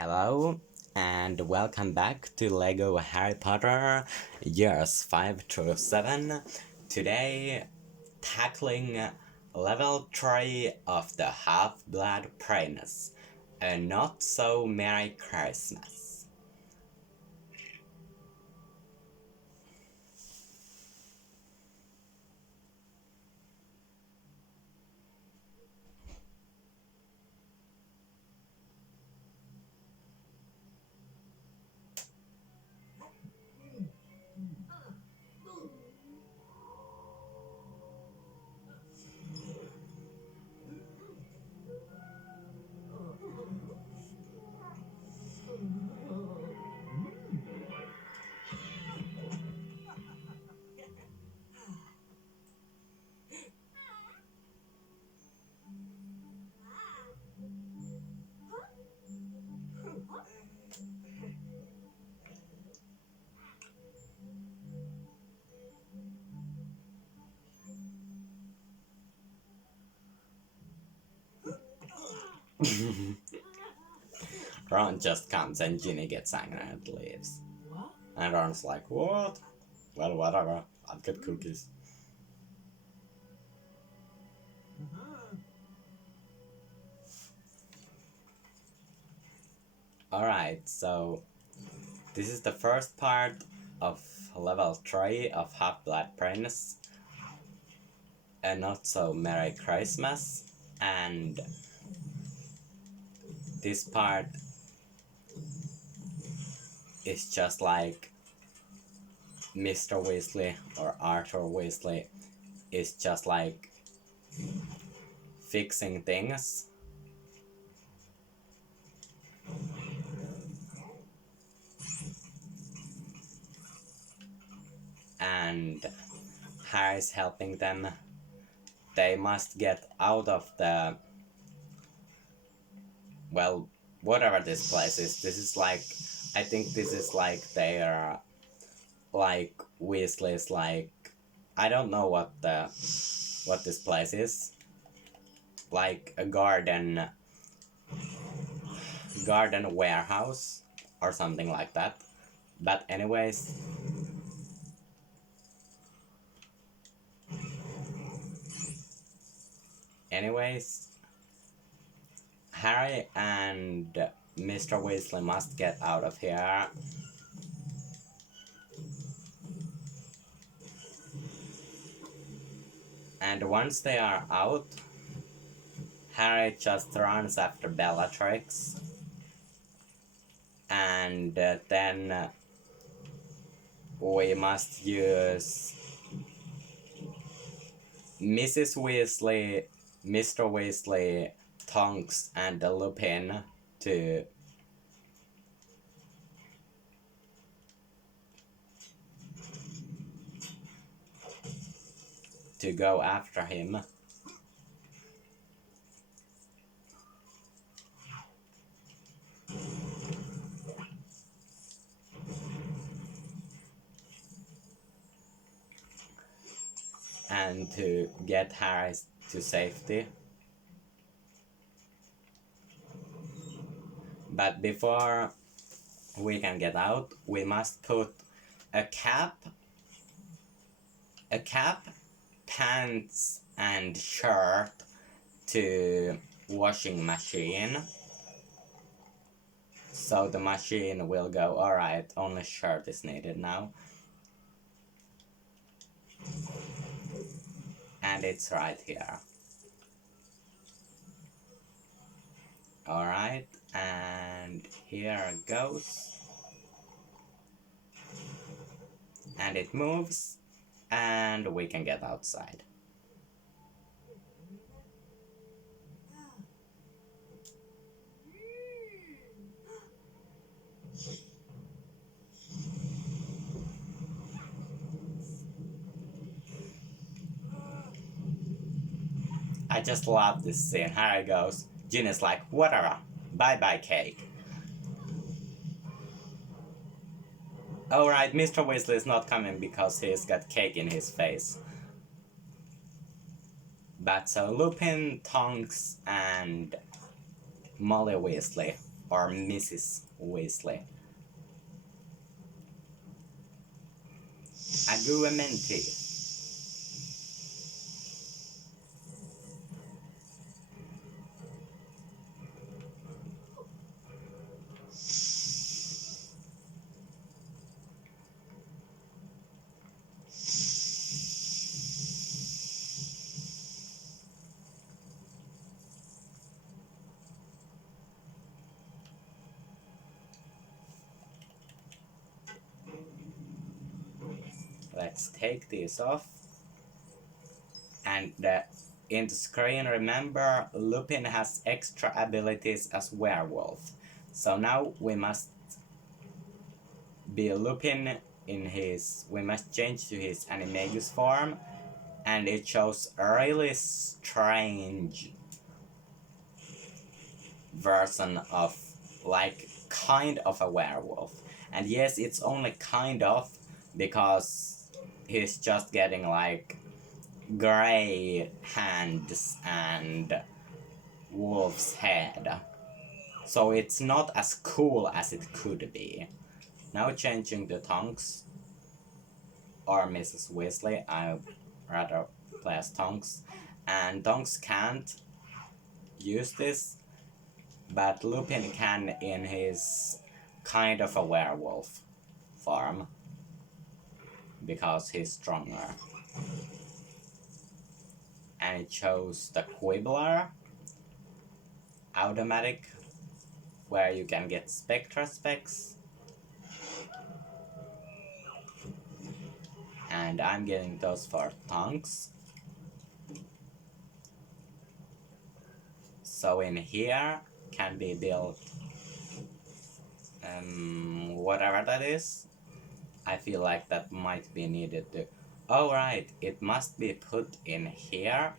Hello and welcome back to Lego Harry Potter years 5 through 7. Today, tackling level 3 of the Half-Blood Prince, a not so Merry Christmas. Ron just comes and Ginny gets angry and leaves. And Ron's like, what? Well, whatever. I'll get cookies. Alright, so this is the first part of level 3 of Half-Blood Prince, a not so Merry Christmas, and this part is just like Mr. Weasley or Arthur Weasley is just like fixing things. And Harry's helping them. They must get out of the, well, whatever this place is. This is like, I think this is like their, like Weasley's, like, I don't know what this place is. Like a garden warehouse or something like that. But anyways, Harry and Mr. Weasley must get out of here. And once they are out, Harry just runs after Bellatrix. And then we must use Mrs. Weasley, Mr. Weasley, Tonks, and Lupin to go after him. And to get Harry to safety. But before we can get out, we must put a cap, pants, and shirt to washing machine. So the machine will go, alright, only shirt is needed now. And it's right here. Alright, and here it goes. And it moves, and we can get outside. I just love this scene. Here it goes. Ginny's like, whatever. Bye-bye, cake. Alright, Mr. Weasley is not coming because he's got cake in his face. But so Lupin, Tonks, and Molly Weasley or Mrs. Weasley. Agumenti. Let's take this off. And in the screen, remember, Lupin has extra abilities as werewolf. So now we must be Lupin in his... we must change to his Animagus form. And it shows a really strange version of, like, kind of a werewolf. And yes, it's only kind of, because he's just getting, like, gray hands and wolf's head. So it's not as cool as it could be. Now changing the Tonks, or Mrs. Weasley, I rather play as Tonks. And Tonks can't use this, but Lupin can in his kind of a werewolf form, because he's stronger. And it shows the Quibbler, automatic, where you can get Spectra specs. And I'm getting those for Tonks. So in here can be built whatever that is. I feel like that might be needed to... oh right, it must be put in here,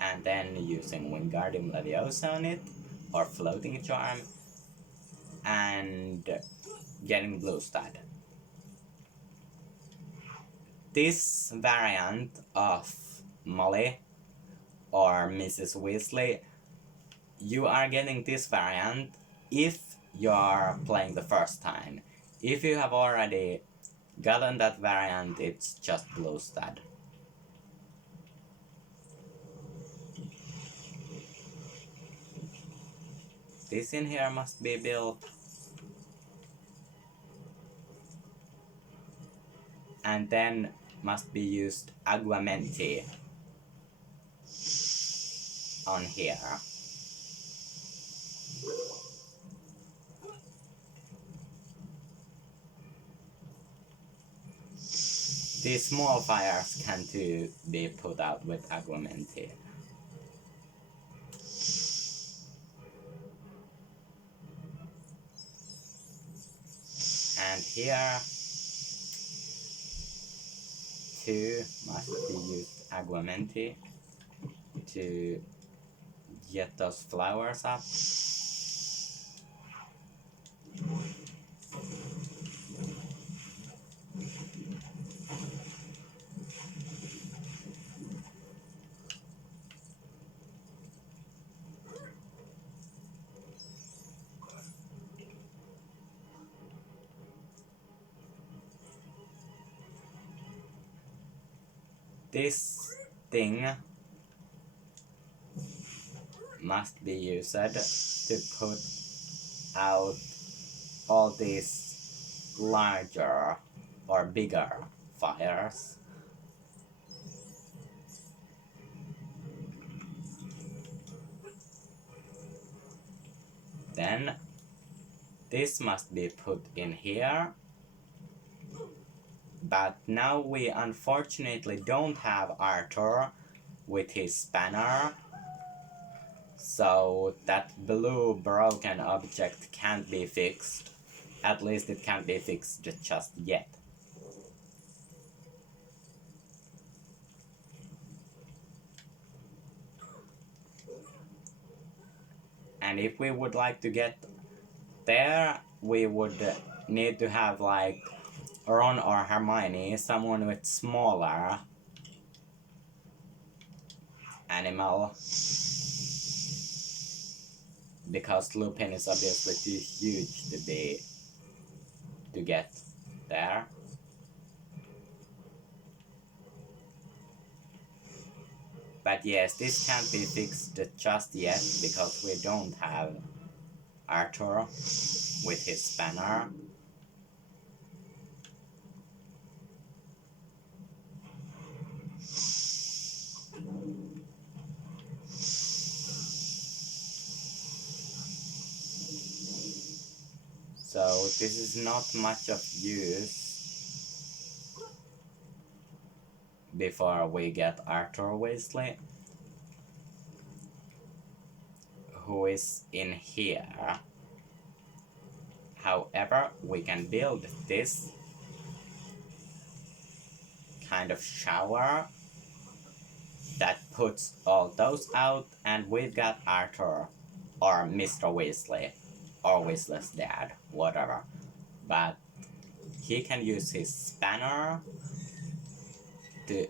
and then using Wingardium Leviosa on it, or Floating Charm, and getting Blue Stud. This variant of Molly, or Mrs. Weasley, you are getting this variant if you're playing the first time. If you have already gotten that variant, it's just Blue Stud. This in here must be built. And then must be used Aguamenti on here. These small fires can too be put out with Aguamenti. And here too must be used Aguamenti to get those flowers up. This thing must be used to put out all these larger or bigger fires. Then this must be put in here. But now we unfortunately don't have Arthur with his spanner, so that blue broken object can't be fixed. At least it can't be fixed just yet. And if we would like to get there, we would need to have like Ron or Hermione, someone with smaller animal because Lupin is obviously too huge to get there. But yes, this can't be fixed just yet because we don't have Arthur with his spanner. So this is not much of use before we get Arthur Weasley, who is in here. However, we can build this kind of shower that puts all those out, and we've got Arthur, or Mr. Weasley, or Weasley's dad, whatever. But he can use his spanner to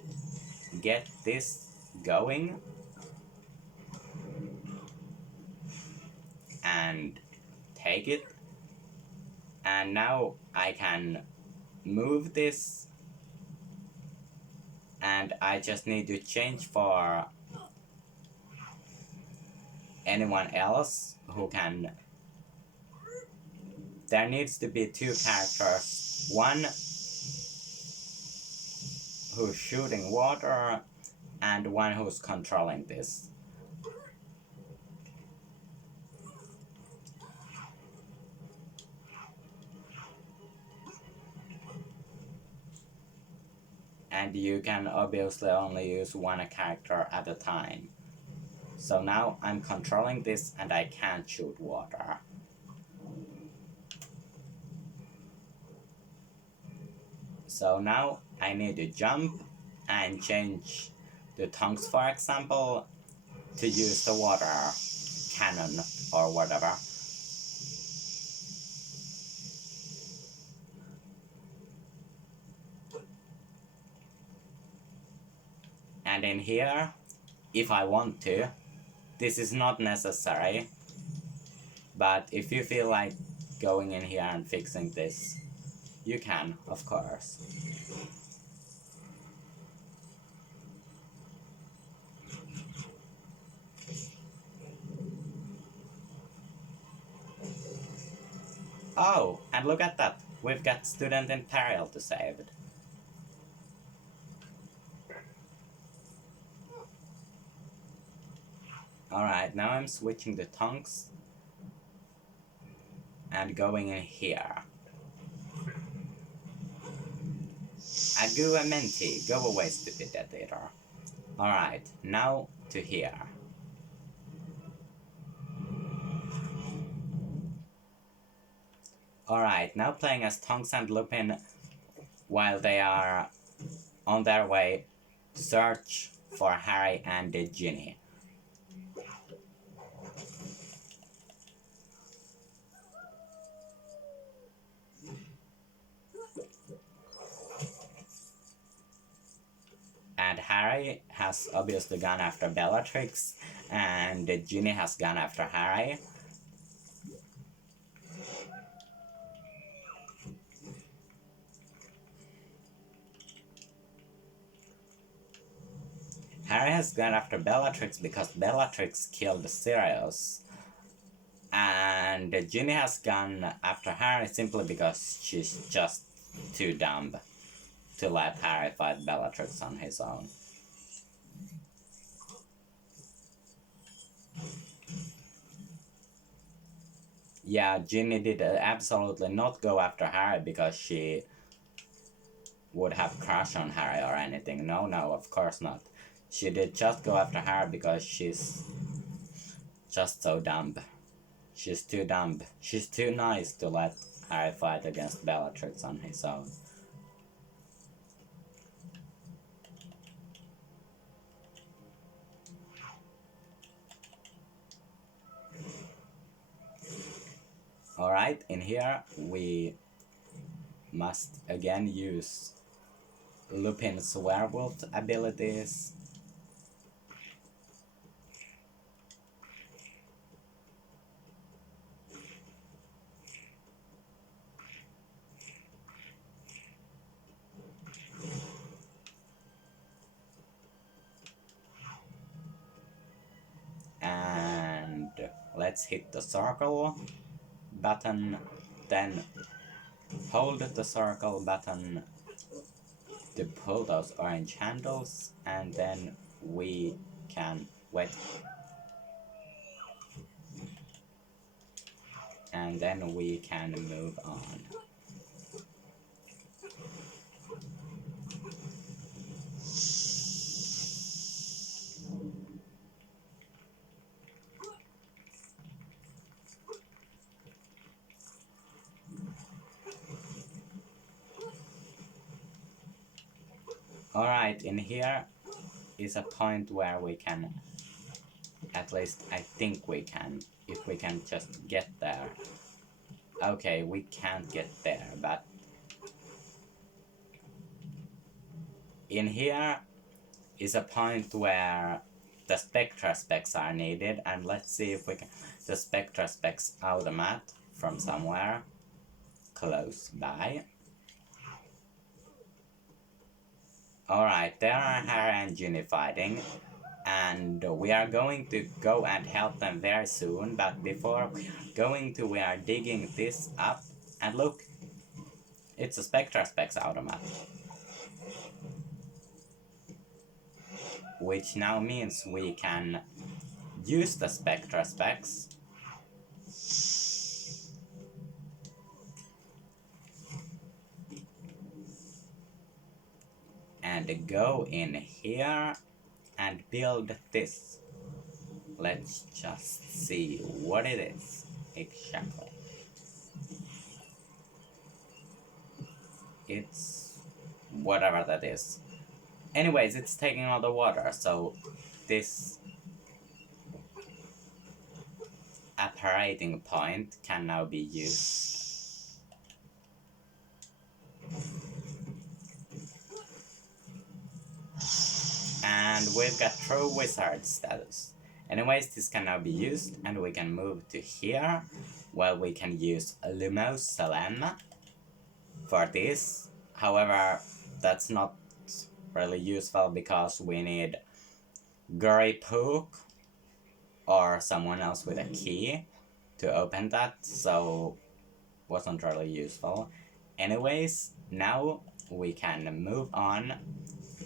get this going and take it. And now I can move this, and I just need to change for anyone else who can. There needs to be two characters, one who's shooting water and one who's controlling this. And you can obviously only use one character at a time. So now I'm controlling this and I can't shoot water. So now I need to jump and change the tongues, for example, to use the water cannon or whatever. And in here, if I want to, this is not necessary, but if you feel like going in here and fixing this, you can, of course. Oh, and look at that, we've got Student in Peril to save. Alright, now I'm switching the tongues and going in here. Aguamenti, go away, stupid Death Eater. Alright, now to here. Alright, now playing as Tonks and Lupin while they are on their way to search for Harry and Ginny. And Harry has obviously gone after Bellatrix, and Ginny has gone after Harry. Harry has gone after Bellatrix because Bellatrix killed Sirius. And Ginny has gone after Harry simply because she's just too dumb to let Harry fight Bellatrix on his own. Yeah, Ginny did absolutely not go after Harry because she would have crush on Harry or anything. No, of course not. She did just go after Harry because she's just so dumb. She's too dumb. She's too nice to let Harry fight against Bellatrix on his own. Alright, in here we must again use Lupin's werewolf abilities. let's hit the circle button, then hold the circle button to pull those orange handles, and then we can wait. And then we can move on. Alright, in here is a point where we can, at least I think we can, if we can just get there. Okay, we can't get there, but in here is a point where the Spectra specs are needed, and let's see if we can the Spectra specs automat from somewhere close by. Alright, there are Harry and Ginny fighting, and we are going to go and help them very soon, but before we are digging this up, and look, it's a Spectra specs automat. Which now means we can use the Spectra specs and go in here and build this. Let's just see what it is exactly. It's whatever that is. Anyways, it's taking all the water, so this operating point can now be used. And we've got True Wizard status. Anyways, this can now be used, and we can move to here, where we can use Lumos Solemn for this. However, that's not really useful because we need Gurry Pook or someone else with a key to open that, so wasn't really useful. Anyways, now we can move on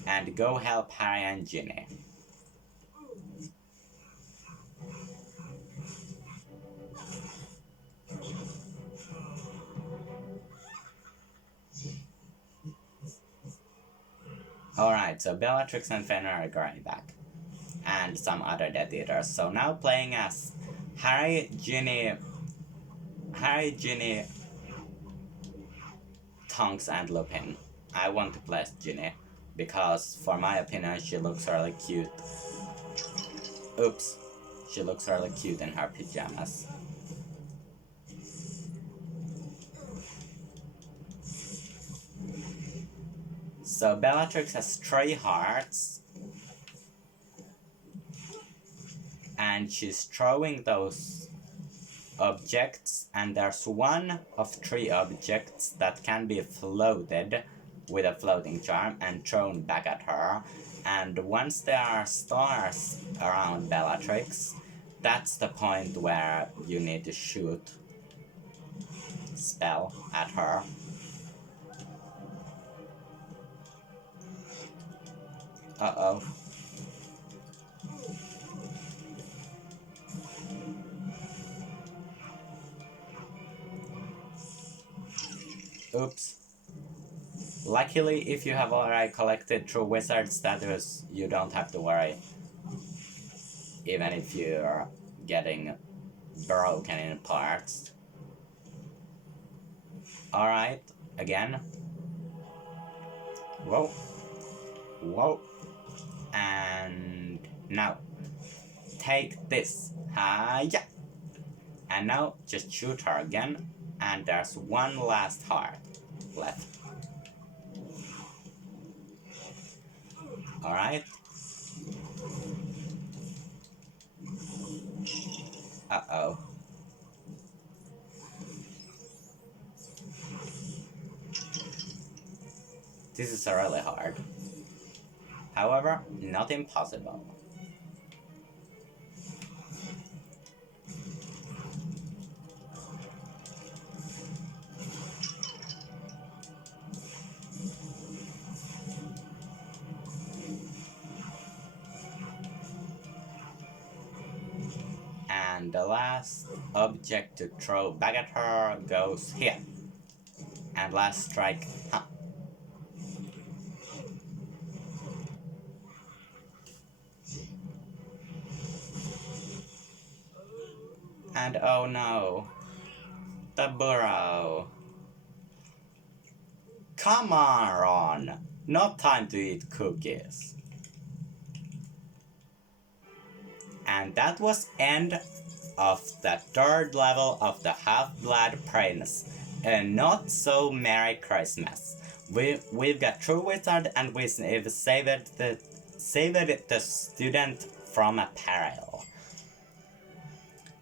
and go help Harry and Ginny. Alright, so Bellatrix and Fenrir are going back. And some other Death Eaters. So now playing as Harry, Ginny, Tonks, and Lupin. I want to play as Ginny, because for my opinion she looks really cute. Oops. She looks really cute in her pajamas. So Bellatrix has 3 hearts. And she's throwing those objects, and there's one of 3 objects that can be floated with a floating charm and thrown back at her. And once there are stars around Bellatrix, that's the point where you need to shoot spell at her. Uh-oh. Oops. Luckily, if you have already collected True Wizard status, you don't have to worry. Even if you're getting broken in parts. Alright, again. Whoa. Whoa. And now, take this. Hiya! And now, just shoot her again. And there's one last heart left. Alright. Uh-oh. This is really hard. However, not impossible. And the last object to throw back at her goes here. And last strike, huh. And oh no, the burrow. Come on, Ron. No time to eat cookies. And that was end of the third level of the Half-Blood Prince. A not so Merry Christmas. We've got True Wizard and we've saved the student from a peril.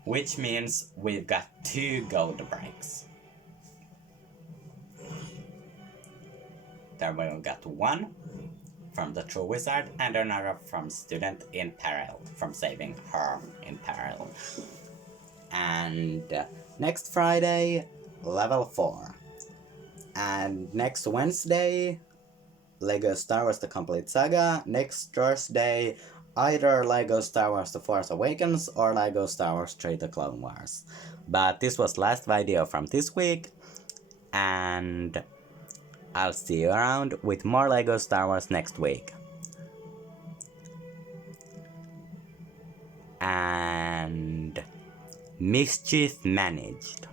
Which means we've got 2 gold breaks. There we got 1 from the True Wizard and another from student in peril, from saving her in peril. And next Friday, level 4. And next Wednesday, LEGO Star Wars The Complete Saga. Next Thursday, either LEGO Star Wars The Force Awakens or LEGO Star Wars 3 The Clone Wars. But this was last video from this week, and I'll see you around with more LEGO Star Wars next week. And mischief managed.